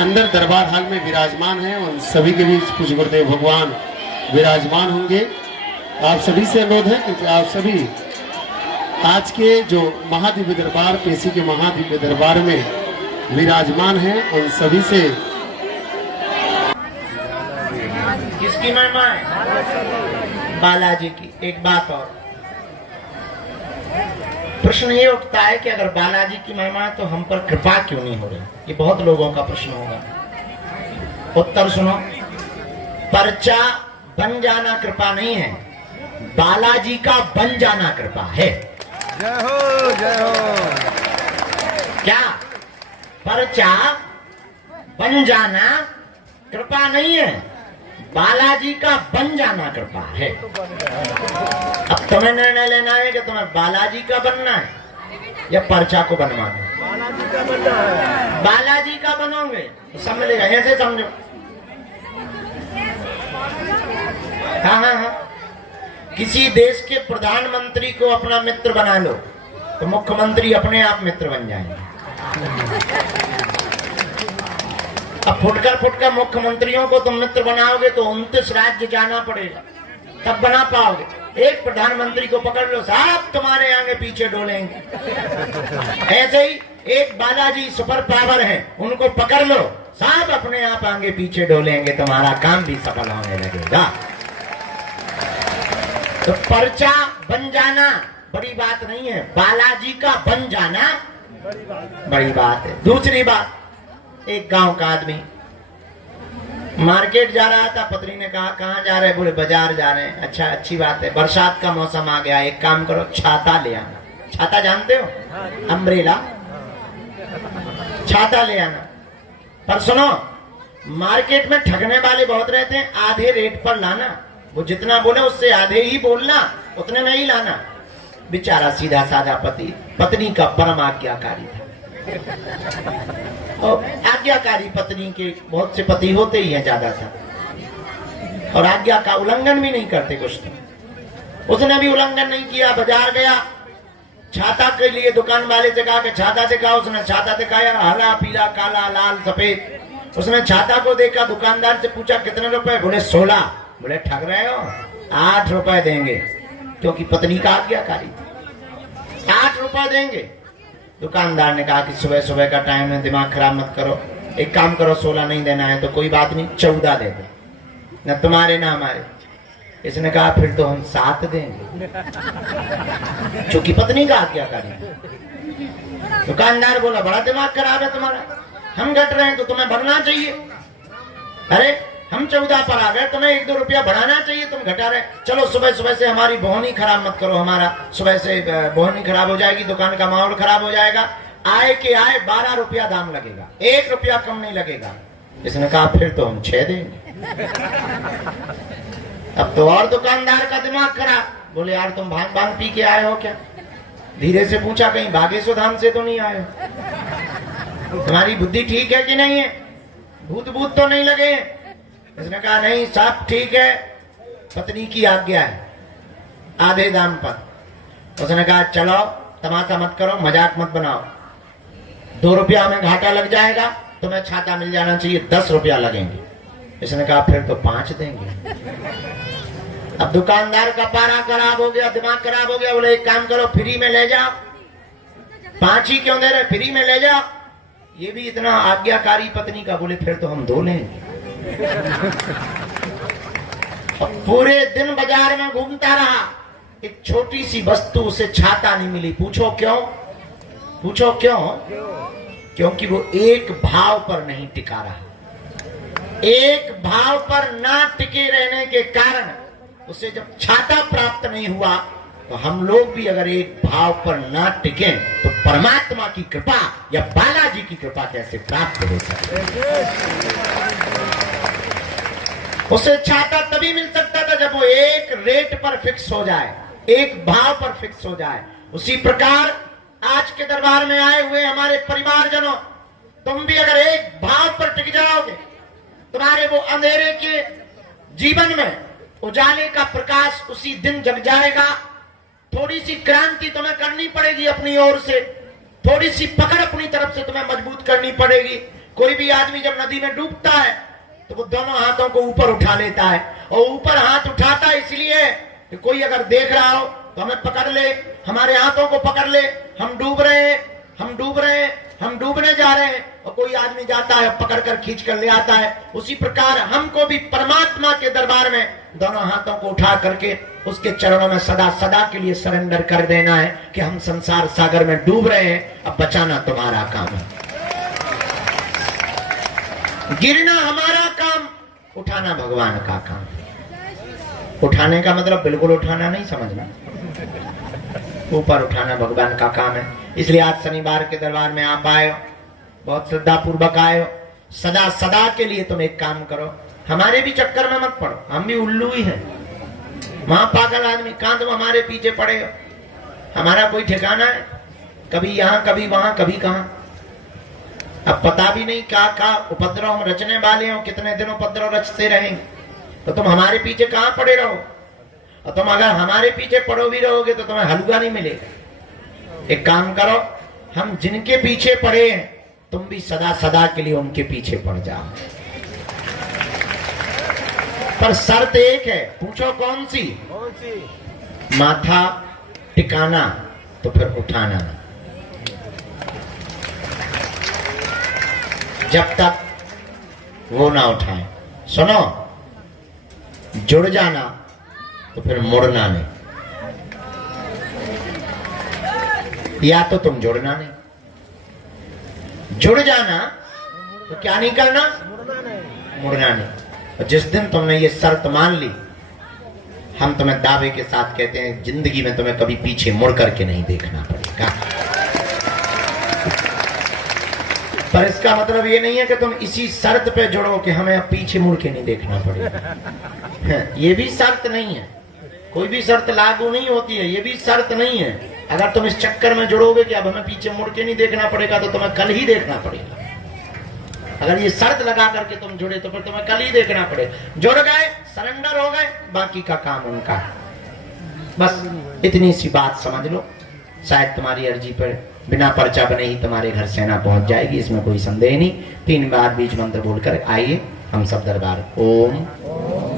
अंदर दरबार हाल में विराजमान हैं और सभी के बीच पूज्य गुरुदेव भगवान विराजमान होंगे। आप सभी से अनुरोध है क्योंकि आप सभी आज के जो महादिव्य दरबार, पेशी के महादिव्य दरबार में विराजमान हैं, उन सभी से किसकी महिमा है? बालाजी की। एक बात और, प्रश्न ये उठता है कि अगर बालाजी की महिमा है तो हम पर कृपा क्यों नहीं हो रही? ये बहुत लोगों का प्रश्न होगा। उत्तर सुनो, पर्चा बन जाना कृपा नहीं है, बालाजी का बन जाना कृपा है। जय हो जय हो। क्या पर्चा बन जाना कृपा नहीं है, बालाजी का बन जाना कृपा है। अब तुम्हें निर्णय लेना है कि तुम्हें बालाजी का बनना है या पर्चा को बनवाना है। बालाजी का बनना है। बालाजी का बनोगे तो सब मिलेगा, ऐसे समझो। हाँ, किसी देश के प्रधानमंत्री को अपना मित्र बना लो तो मुख्यमंत्री अपने आप मित्र बन जाएंगे। अब फुटकर मुख्यमंत्रियों को तुम मित्र बनाओगे तो 29 राज्य जाना पड़ेगा, तब बना पाओगे। एक प्रधानमंत्री को पकड़ लो, साहब तुम्हारे आगे पीछे डोलेंगे। ऐसे ही एक बालाजी सुपर पावर है, उनको पकड़ लो, साहब अपने आप आगे पीछे डोलेंगे, तुम्हारा काम भी सफल होने लगेगा। तो पर्चा बन जाना बड़ी बात नहीं है, बालाजी का बन जाना बड़ी बात है। दूसरी बात, एक गांव का आदमी मार्केट जा रहा था, पत्नी ने कहा कहाँ जा रहे हैं? बोले बाजार जा रहे हैं। अच्छा, अच्छी बात है, बरसात का मौसम आ गया, एक काम करो छाता ले आना। छाता जानते हो? अम्ब्रेला, छाता ले आना। पर सुनो, मार्केट में ठगने वाले बहुत रहते हैं, आधे रेट पर लाना। वो जितना बोले उससे आधे ही बोलना, उतने में ही लाना। बेचारा सीधा साधा पति, पत्नी का परम आज्ञाकारी था। और आज्ञाकारी पत्नी के बहुत से पति होते ही हैं ज्यादातर, और आज्ञा का उल्लंघन भी नहीं करते कुछ तो। उसने भी उल्लंघन नहीं किया, बाजार गया, छाता के लिए दुकान वाले से कहा कि छाता दिखाओ। उसने छाता दिखाया, हरा पीला काला लाल सफेद। उसने छाता को देखा, दुकानदार से पूछा कितने रुपए? बोले 16। बोले ठग रहे हो, 8 रुपए देंगे, क्योंकि पत्नी का आज्ञाकारी था। 8 रुपए देंगे। दुकानदार ने कहा कि सुबह सुबह का टाइम है, दिमाग खराब मत करो, एक काम करो, 16 नहीं देना है तो कोई बात नहीं, 14 दे दो, न तुम्हारे ना हमारे। इसने कहा फिर तो हम 7 देंगे, क्योंकि पत्नी का आज्ञाकारी। दुकानदार बोला बड़ा दिमाग खराब है तुम्हारा, हम घट रहे हैं तो तुम्हें बढ़ना चाहिए। अरे हम 14 पर आ गए, तुम्हें 1-2 रुपया बढ़ाना चाहिए, तुम घटा रहे। चलो सुबह सुबह से हमारी बोहनी खराब मत करो, हमारा सुबह से बोहनी खराब हो जाएगी, दुकान का माहौल खराब हो जाएगा। आए के आए 12 रुपया दाम लगेगा, 1 रुपया कम नहीं लगेगा। इसने कहा फिर तो हम 6 देंगे। अब तो और दुकानदार का दिमाग खराब। बोले यार तुम भांग पी के आए हो क्या? धीरे से पूछा, कहीं भागेश्वर धाम से तो नहीं आए हो? तुम्हारी बुद्धि ठीक है कि नहीं है? भूत तो नहीं लगे? इसने कहा नहीं, सब ठीक है, पत्नी की आज्ञा है, आधे दाम पर। उसने कहा चलो तमाशा मत करो, मजाक मत बनाओ, 2 रुपया हमें घाटा लग जाएगा, तुम्हें छाता मिल जाना चाहिए, 10 रुपया लगेंगे। इसने कहा फिर तो 5 देंगे। अब दुकानदार का पारा खराब हो गया, दिमाग खराब हो गया। बोले एक काम करो, फ्री में ले जाओ। 5 ही क्यों दे रहे, फ्री में ले जाओ। ये भी इतना आज्ञाकारी पत्नी का। बोले फिर तो हम 2 लेंगे। पूरे दिन बाजार में घूमता रहा, एक छोटी सी वस्तु उसे छाता नहीं मिली। पूछो क्यों? पूछो क्यों? क्योंकि वो एक भाव पर नहीं टिका रहा। एक भाव पर ना टिके रहने के कारण उसे जब छाता प्राप्त नहीं हुआ, तो हम लोग भी अगर एक भाव पर ना टिके तो परमात्मा की कृपा या बालाजी की कृपा कैसे प्राप्त हो सकती? उसे छाता तभी मिल सकता था जब वो एक रेट पर फिक्स हो जाए, एक भाव पर फिक्स हो जाए। उसी प्रकार आज के दरबार में आए हुए हमारे परिवारजनों, तुम भी अगर एक भाव पर टिक जाओगे, तुम्हारे वो अंधेरे के जीवन में उजाले का प्रकाश उसी दिन जग जाएगा। थोड़ी सी क्रांति तुम्हें करनी पड़ेगी अपनी ओर से, थोड़ी सी पकड़ अपनी तरफ से तुम्हें मजबूत करनी पड़ेगी। कोई भी आदमी जब नदी में डूबता है तो वो दोनों हाथों को ऊपर उठा लेता है, और ऊपर हाथ उठाता है इसलिए कि कोई अगर देख रहा हो तो हमें पकड़ ले, हमारे हाथों को पकड़ ले, हम डूब रहे हैं, हम डूब रहे हैं, हम डूबने जा रहे हैं, और कोई आदमी जाता है पकड़ कर खींच कर ले आता है। उसी प्रकार हमको भी परमात्मा के दरबार में दोनों हाथों को उठा करके उसके चरणों में सदा सदा के लिए सरेंडर कर देना है कि हम संसार सागर में डूब रहे हैं, अब बचाना तुम्हारा काम है, गिरना हमारा काम, उठाना भगवान का काम। उठाने का मतलब बिल्कुल उठाना नहीं समझना, ऊपर उठाना भगवान का काम है। इसलिए आज शनिवार के दरबार में आप आए हो, बहुत श्रद्धा पूर्वक आए हो। सदा सदा के लिए तुम एक काम करो, हमारे भी चक्कर में मत पड़ो, हम भी उल्लू ही हैं, वहां पागल आदमी, कहां तुम हमारे पीछे पड़े हो, हमारा कोई ठिकाना है, कभी यहाँ कभी वहां कभी कहां। अब पता भी नहीं क्या उपद्रव हम रचने वाले हो, कितने दिन उपद्रव रचते रहेंगे, तो तुम हमारे पीछे कहां पड़े रहो। और तुम अगर हमारे पीछे पड़ो भी रहोगे तो तुम्हें हलवा नहीं मिलेगा। एक काम करो, हम जिनके पीछे पड़े हैं तुम भी सदा सदा के लिए उनके पीछे पड़ जाओ, पर शर्त एक है, पूछो कौन सी? माथा टिकाना तो फिर उठाना नहीं। जब तक वो ना उठाए, सुनो, जुड़ जाना तो फिर मुड़ना नहीं, या तो तुम जुड़ना नहीं, जुड़ जाना तो क्या नहीं करना, मुड़ना नहीं। और जिस दिन तुमने ये शर्त मान ली, हम तुम्हें दावे के साथ कहते हैं जिंदगी में तुम्हें कभी पीछे मुड़ करके नहीं देखना पड़ेगा। पर इसका मतलब ये नहीं है कि तुम इसी शर्त पे जुड़ो कि हमें अब पीछे मुड़ के नहीं देखना पड़ेगा। ये भी शर्त नहीं है, कोई भी शर्त लागू नहीं होती है, ये भी शर्त नहीं है। अगर तुम इस चक्कर में जुड़ोगे कि अब हमें पीछे मुड़ के नहीं देखना पड़ेगा तो तुम्हें कल ही देखना पड़ेगा। अगर ये शर्त लगा करके तुम जुड़े तो फिर तुम्हें कल ही देखना पड़ेगा। जुड़ गए, सरेंडर हो गए, बाकी का काम उनका है। बस इतनी सी बात समझ लो, शायद तुम्हारी अर्जी पर बिना पर्चा बने ही तुम्हारे घर सेना पहुंच जाएगी, इसमें कोई संदेह नहीं। 3 बार बीज मंत्र बोलकर आइए हम सब दरबार। ओम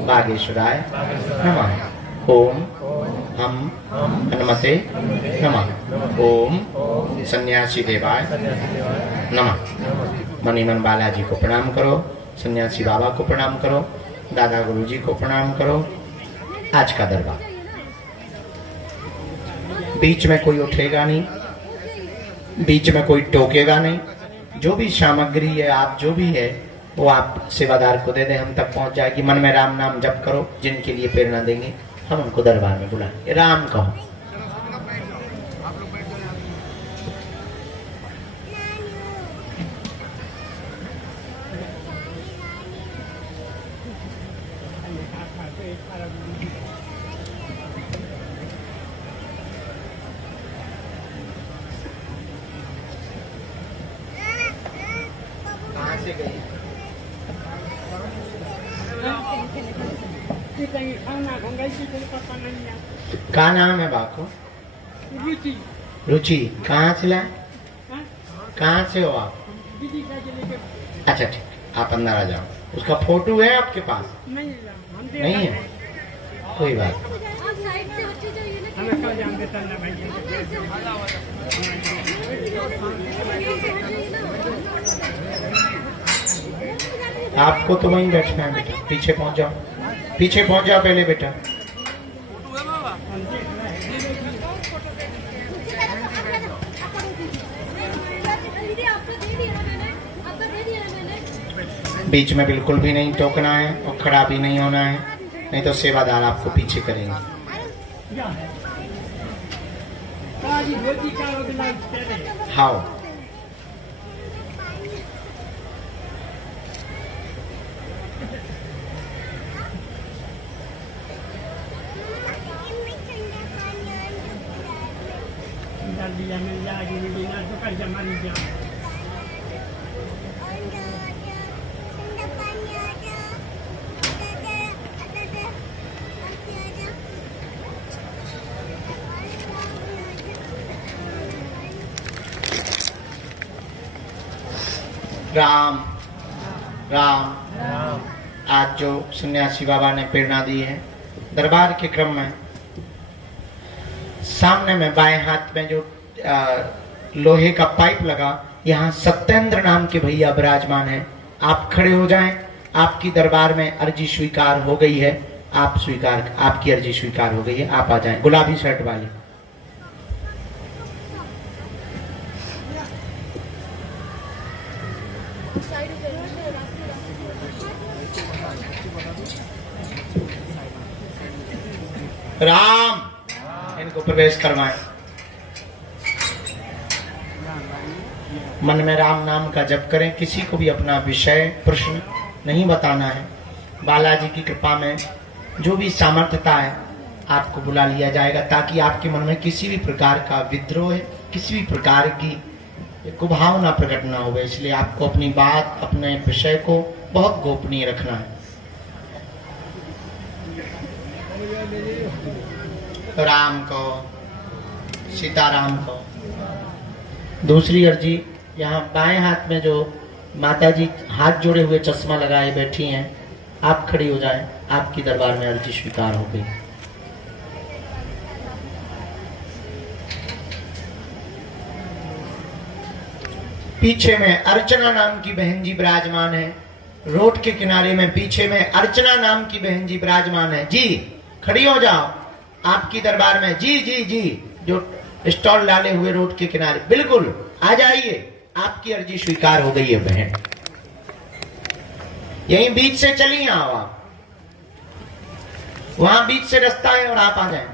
बागेश्वराय नमः, ओम हम हनुमते नमः, ओम सन्यासी देवाय नमः। मणिमन बालाजी को प्रणाम करो, सन्यासी बाबा को प्रणाम करो, दादा गुरुजी को प्रणाम करो। आज का दरबार बीच में कोई उठेगा नहीं, बीच में कोई टोकेगा नहीं। जो भी सामग्री है, आप जो भी है वो आप सेवादार को दे दें, हम तक पहुंच जाएगी। मन में राम नाम जप करो, जिनके लिए प्रेरणा देंगे हम उनको दरबार में बुलाएंगे। राम कहो। कहाँ से गई? क्या नाम है बाको? रुचि। रुचि। कहाँ से लाए? कहाँ से हो आप? अच्छा ठीक, आप अंदर आ जाओ। उसका फोटो है आपके पास? नहीं है, कोई बात आपको तो वहीं बैठना है बेटा, पीछे पहुंच जाओ, पीछे पहुंच जाओ पहले बेटा। बीच में बिल्कुल भी नहीं टोकना है और खड़ा भी नहीं होना है, नहीं तो सेवादार आपको पीछे करेंगे। हाओ राम राम। आज जो सन्यासी बाबा ने प्रेरणा दी है, दरबार के क्रम में सामने में बाएं हाथ में जो लोहे का पाइप लगा, यहाँ सत्येंद्र नाम के भैया विराजमान है। आप खड़े हो जाएं। आपकी दरबार में अर्जी स्वीकार हो गई है। आपकी अर्जी स्वीकार हो गई है। आप आ जाएं। गुलाबी शर्ट वाले। राम, इनको प्रवेश करवाएं। मन में राम नाम का जप करें। किसी को भी अपना विषय प्रश्न नहीं बताना है। बालाजी की कृपा में जो भी सामर्थ्यता है आपको बुला लिया जाएगा, ताकि आपके मन में किसी भी प्रकार का विद्रोह, किसी भी प्रकार की कुभावना प्रकट ना हो। इसलिए आपको अपनी बात, अपने विषय को बहुत गोपनीय रखना है। राम को, सीताराम को। दूसरी अर्जी, यहाँ बाएं हाथ में जो माताजी हाथ जोड़े हुए चश्मा लगाए बैठी हैं, आप खड़ी हो जाएं। आपकी दरबार में अर्जी स्वीकार हो गई। पीछे में अर्चना नाम की बहन जी विराजमान है। रोड के किनारे में पीछे में अर्चना नाम की बहन जी विराजमान है। जी खड़ी हो जाओ। आपकी दरबार में जी जी जी, जो स्टॉल डाले हुए रोड के किनारे, बिल्कुल आ जाइए। आपकी अर्जी स्वीकार हो गई है बहन। यहीं बीच से चलिए, आओ आप। वहां बीच से रास्ता है और आप आ जाएं।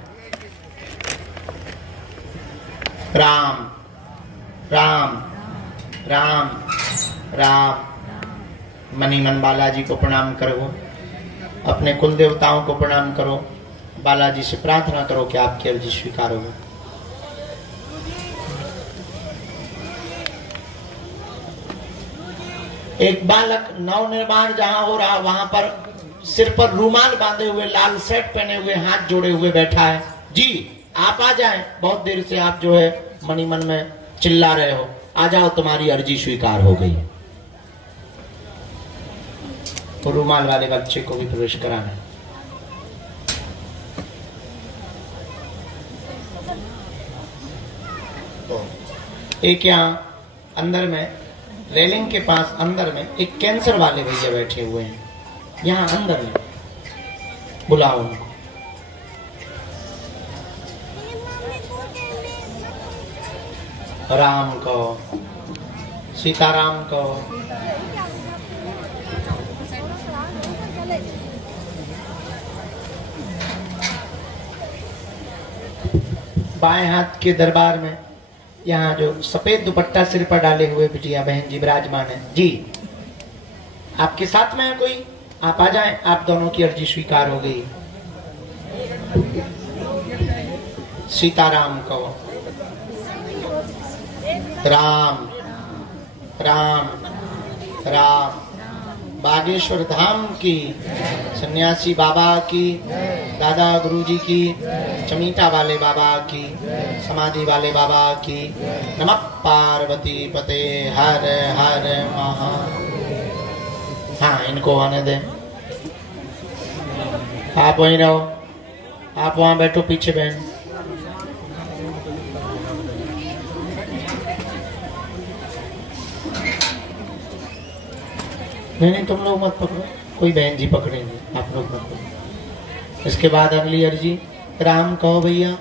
राम राम राम राम। मनी मन बालाजी को प्रणाम करो। अपने कुल देवताओं को प्रणाम करो। बालाजी से प्रार्थना करो कि आपकी अर्जी स्वीकार हो। एक बालक नवनिर्माण जहां हो रहा, वहां पर सिर पर रूमाल बांधे हुए, लाल शर्ट पहने हुए, हाथ जोड़े हुए बैठा है। जी आप आ जाएं। बहुत देर से आप जो है मनी मन में चिल्ला रहे हो। आ जाओ, तुम्हारी अर्जी स्वीकार हो गई। तो रूमाल वाले बच्चे को भी प्रवेश कराना है। एक यहाँ अंदर में रेलिंग के पास अंदर में एक कैंसर वाले भैया बैठे हुए हैं। यहाँ अंदर में बुलाओ उनको। राम को, सीताराम को। बाएं हाथ के दरबार में यहाँ जो सफेद दुपट्टा सिर पर डाले हुए बिटिया बहन जी विराजमान है। जी आपके साथ में है कोई? आप आ जाएं। आप दोनों की अर्जी स्वीकार हो गई। सीताराम को। राम राम राम। बागेश्वर धाम की, सन्यासी बाबा की, दादा गुरुजी की, चमीटा वाले बाबा की, समाधि वाले बाबा की। नमः पार्वती पते हर हर महा। हाँ, इनको आने दे। आप वहीं रहो। आप वहां बैठो पीछे बहन। नहीं, तुम लोग मत पकड़ो, कोई बहन जी पकड़ेंगे, आप लोग मत पकड़ो। इसके बाद अगली अर्जी। राम कहो भैया।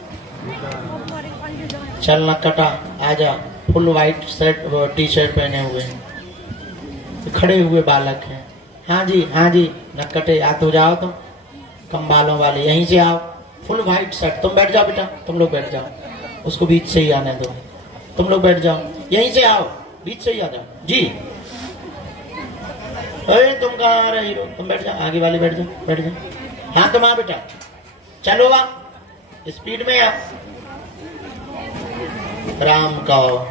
चल नक्कटा आजा। Full white shirt T shirt पहने हुए हैं, खड़े हुए बालक हैं। हाँ जी नक्कटे याद हो जाओ तुम, कम बालों वाले, यहीं से आओ। Full white shirt. तुम बैठ जाओ बेटा, तुम लोग बैठ जाओ। उसको बीच से ही आने दो। तुम लोग बैठ जाओ, यहीं से आओ, बीच से ही आ जाओ। जी अरे तुम कहाँ आ रही हो? तुम बैठ जाओ, आगे वाले बैठ जाओ, बैठ जाओ। हाँ तुम आ बेटा, चलो आ, स्पीड में आ। राम कहो,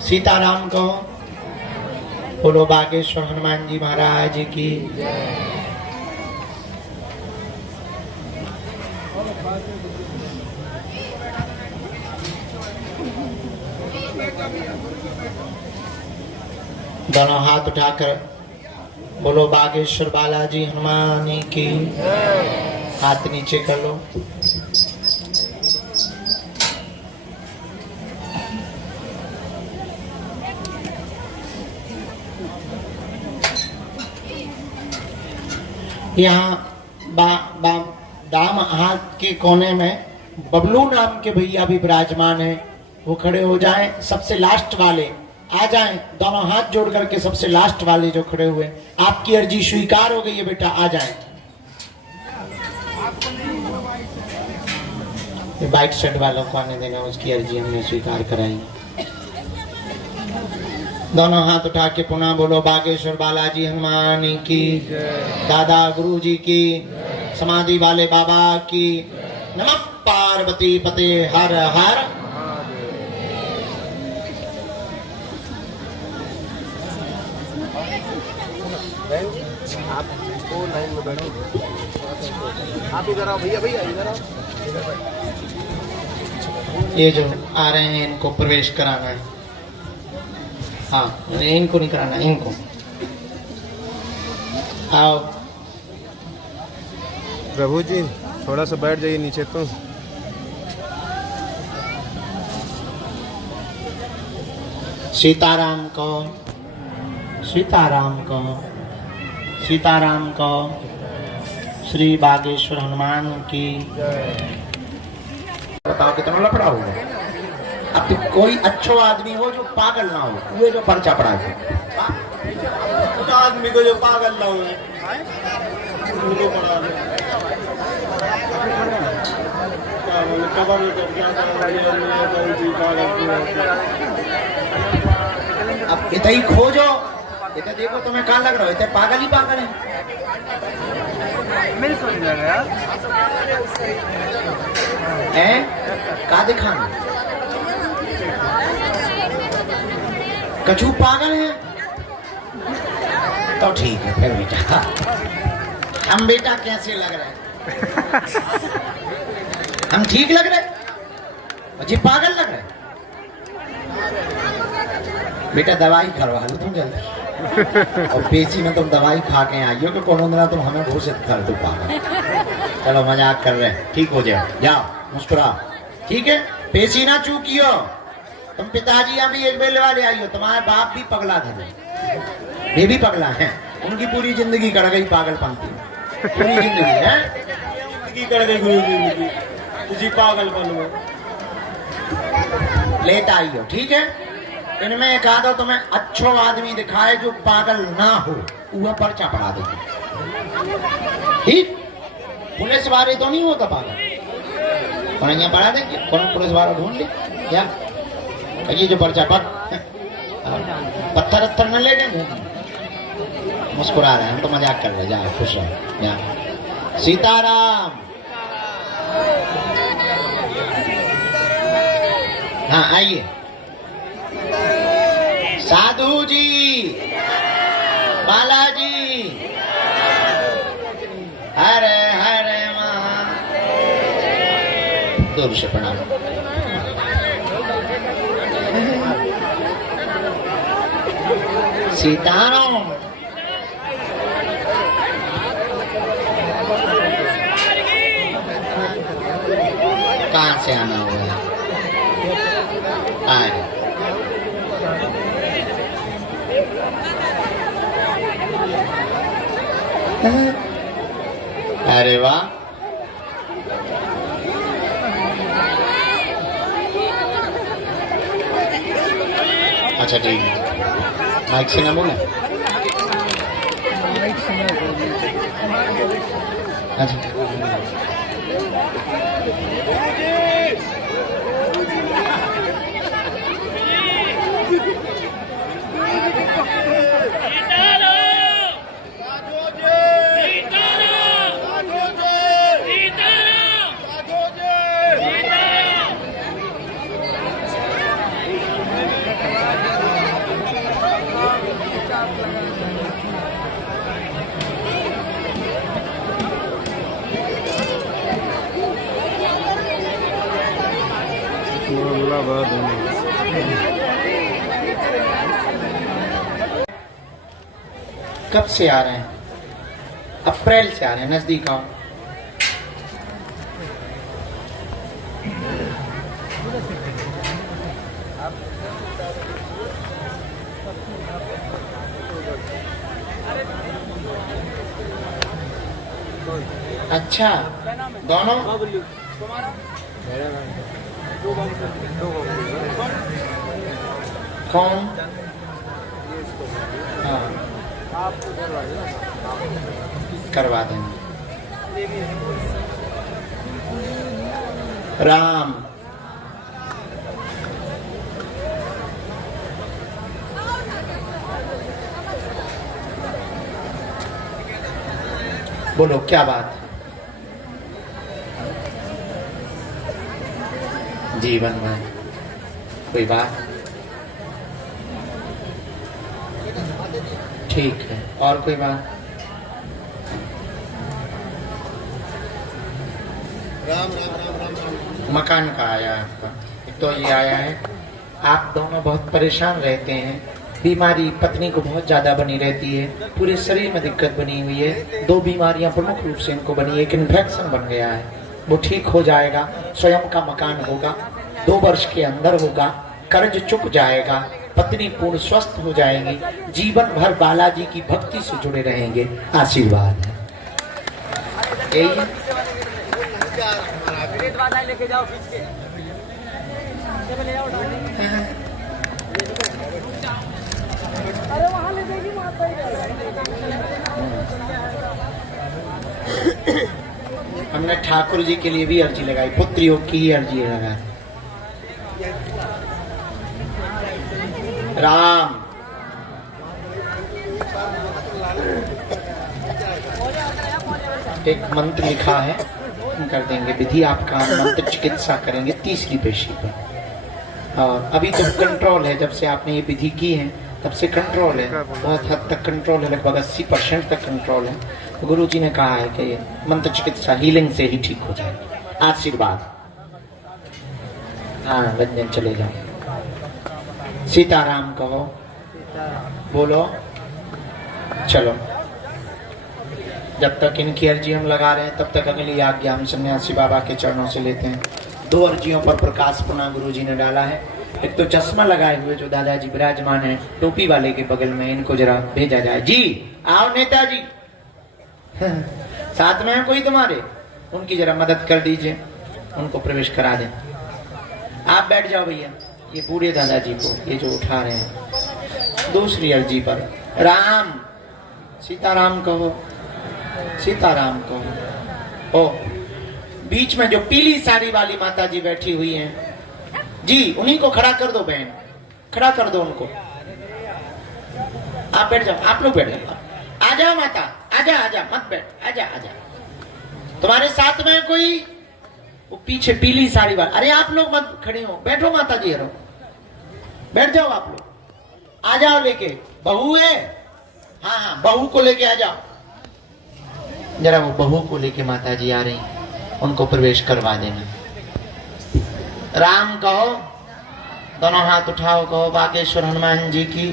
सीताराम कहो। बोलो बागेश्वर हनुमान जी महाराज की। दोनों हाथ उठाकर बोलो बागेश्वर बालाजी हनुमान की। हाथ नीचे कर लो। यहाँ दाम हाथ के कोने में बबलू नाम के भैया भी विराजमान हैं। वो खड़े हो जाएं। सबसे लास्ट वाले आ जाएं। दोनों हाथ जोड़ करके सबसे लास्ट वाले जो खड़े हुए, आपकी अर्जी स्वीकार हो गई है बेटा, आ जाएं। बाइक सेट वालों को आने देना, उसकी अर्जी हमने स्वीकार कराई। दोनों हाथ उठा के पुनः बोलो बागेश्वर बालाजी हनुमान की, दादा गुरु जी की, समाधि वाले बाबा की। नमः पार्वती पते हर हर। आपको लाइन में बैठो, आप इधर आओ भैया, भैया इधर आओ। ये जो आ रहे हैं इनको प्रवेश कराना है। हाँ, इनको नहीं कराना, इनको आओ। प्रभु जी थोड़ा सा बैठ जाइए नीचे तो। सीताराम को, सीताराम को, सीताराम को। श्री बागेश्वर हनुमान की। बताओ कितना लफड़ा हुआ। अब कोई अच्छो आदमी हो जो पागल ना हो, ये जो पर्चा पड़ा है। आदमी को जो पागल ना हो, अब इतना ही खोजो, इतना देखो तुम्हें कहाँ लग रहा हो, इतने पागल ही पागल है। का दिखाना कछू पागल है तो ठीक है फिर बेटा। हम बेटा कैसे लग रहे हैं? हम ठीक लग रहे, मुझे पागल लग रहे। बेटा दवाई करवा लो तुम जल्दी, और पेशी में तुम दवाई खा के आइयो कि कोनो दिन तुम हमें घोषित कर दो पागल। चलो मजाक कर रहे हैं, ठीक हो जाओ, जाओ मुस्कुराओ, ठीक है। पेशी ना चूकियो। तुम पिताजी अभी एक बेले वाले आइयो, तुम्हारे बाप भी पगला थे, ये भी पगला है। उनकी पूरी जिंदगी कट गई पागलपंती, पूरी जिंदगी है, जिंदगी कट गई उसी पागलपन में। लेता आइयो, ठीक है। इनमें एक आधा तुम्हें अच्छो आदमी दिखाए जो पागल ना हो, वह पर्चा पढ़ा दे, ठीक। पुलिस वाले तो नहीं होता पागल, और यहाँ पढ़ा देंगे, कौन पुलिस वाला ढूंढ ले क्या। ये जो पर्चा पत्थर अत्थर न ले गए, मुस्कुरा रहे हैं, हम तो मजाक कर रहे हैं। जाओ खुश रहो, जाओ। सीताराम। हाँ आइए। साधु जी, बालाजी, हरे हरे महा। दूर से प्रणाम। सीताराम। कहाँ से आना हुआ है? आए। अरे वाह, अच्छा ठीक है। माइक से ना बोले, अच्छा कब से आ रहे हैं? अप्रैल से आ रहे हैं। नजदीक आओ। अच्छा, दोनों कौन? हाँ, करवा देंगे। राम, बोलो क्या बात? जीवन में कोई बात? ठीक है, और कोई बात? मकान का आया है आपका? एक तो ये आया है, आप दोनों बहुत परेशान रहते हैं, बीमारी पत्नी को बहुत ज्यादा बनी रहती है, पूरे शरीर में दिक्कत बनी हुई है। 2 बीमारियां प्रमुख रूप से इनको बनी, एक इन्फेक्शन बन गया है, वो ठीक हो जाएगा, स्वयं का मकान होगा, 2 वर्ष के अंदर होगा, कर्ज चुक जाएगा, पत्नी पूर्ण स्वस्थ हो जाएंगी, जीवन भर बालाजी की भक्ति से जुड़े रहेंगे। आशीर्वाद है यही। लेके जाओ हमने ठाकुर जी के लिए भी अर्जी लगाई, पुत्र योग की ही अर्जी लगाई। राम, एक मंत्र लिखा है, कर देंगे विधि, आपका मंत्र चिकित्सा करेंगे 3री पेशी पर। और अभी तो कंट्रोल है, जब से आपने ये विधि की है तब से कंट्रोल है, बहुत हद तक कंट्रोल है, लगभग 80% तक कंट्रोल है। तो गुरु जी ने कहा है कि ये मंत्र चिकित्सा हीलिंग से ही ठीक हो जाएगी। आशीर्वाद। हाँ, व्यंजन चले जाओ। सीताराम कहो, बोलो। चलो, जब तक इनकी अर्जी हम लगा रहे हैं तब तक अगली आज्ञा हम सन्यासी बाबा के चरणों से लेते हैं। 2 अर्जियों पर प्रकाश पुनः गुरु जी ने डाला है। एक तो चश्मा लगाए हुए जो दादाजी विराजमान है टोपी वाले के बगल में, इनको जरा भेजा जाए। जी आओ नेताजी। साथ में है कोई तुम्हारे? उनकी जरा मदद कर दीजिए, उनको प्रवेश करा दें। आप बैठ जाओ भैया, ये बूढ़े दादाजी को ये जो उठा रहे हैं। 2री अर्जी पर राम, सीताराम कहो, सीताराम कहो। ओ, बीच में जो पीली साड़ी वाली माता जी बैठी हुई हैं, जी उन्हीं को खड़ा कर दो बहन, खड़ा कर दो उनको। आप बैठ जाओ, आप लोग बैठ जाओ। आ जाओ माता, आजा आजा, मत बैठ, आजा आजा। तुम्हारे साथ में कोई? वो पीछे पीली साड़ी वाला। अरे आप लोग मत खड़े हो, बैठो माता जी, हरो बैठ जाओ आप लोग। आ जाओ लेके, बहू है? हाँ हाँ, बहू को लेके आ जाओ। जरा वो बहू को लेके माता जी आ रही, उनको प्रवेश करवा देना। राम कहो, दोनों हाथ उठाओ, कहो बागेश्वर हनुमान जी की।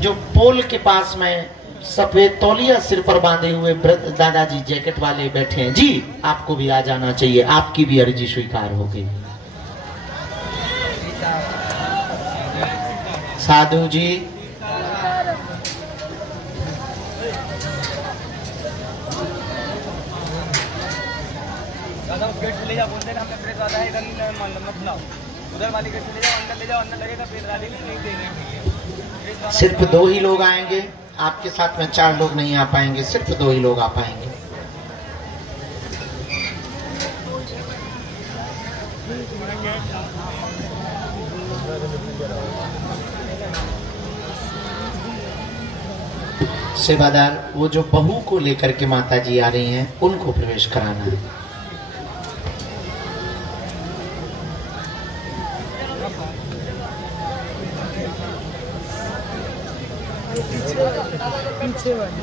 जो पोल के पास में सफेद तौलिया सिर पर बांधे हुए दादाजी जैकेट वाले बैठे हैं, जी आपको भी आ जाना चाहिए, आपकी भी अर्जी स्वीकार हो गई। साधु जी, गेट से ले जाओ, बोलते हैं हमने प्रेस वाला है, इधर मत लाओ, उधर वाली गेट से ले जाओ, अंदर ले जाओ, अंदर लगेगा प्रेस वाली नहीं देंगे। सिर्फ 2 ही लोग आएंगे, आपके साथ में 4 लोग नहीं आ पाएंगे, सिर्फ 2 ही लोग आ पाएंगे। सेवादार, वो जो बहू को लेकर के माता जी आ रही हैं, उनको प्रवेश कराना है। पीछे वाली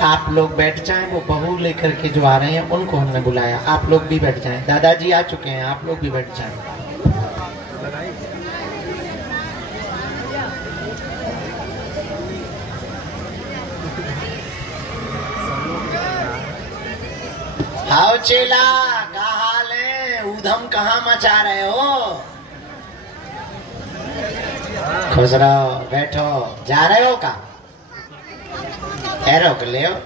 आप लोग बैठ जाएं, वो बहू लेकर के जो आ रहे हैं उनको हमने बुलाया, आप लोग भी बैठ जाएं। दादाजी आ चुके हैं, आप लोग भी बैठ जाएं। हाउ चेला, क्या हाल है? ऊधम कहाँ मचा रहे हो? खुश रहो, बैठो। जा रहे हो का? रोक ले। भैया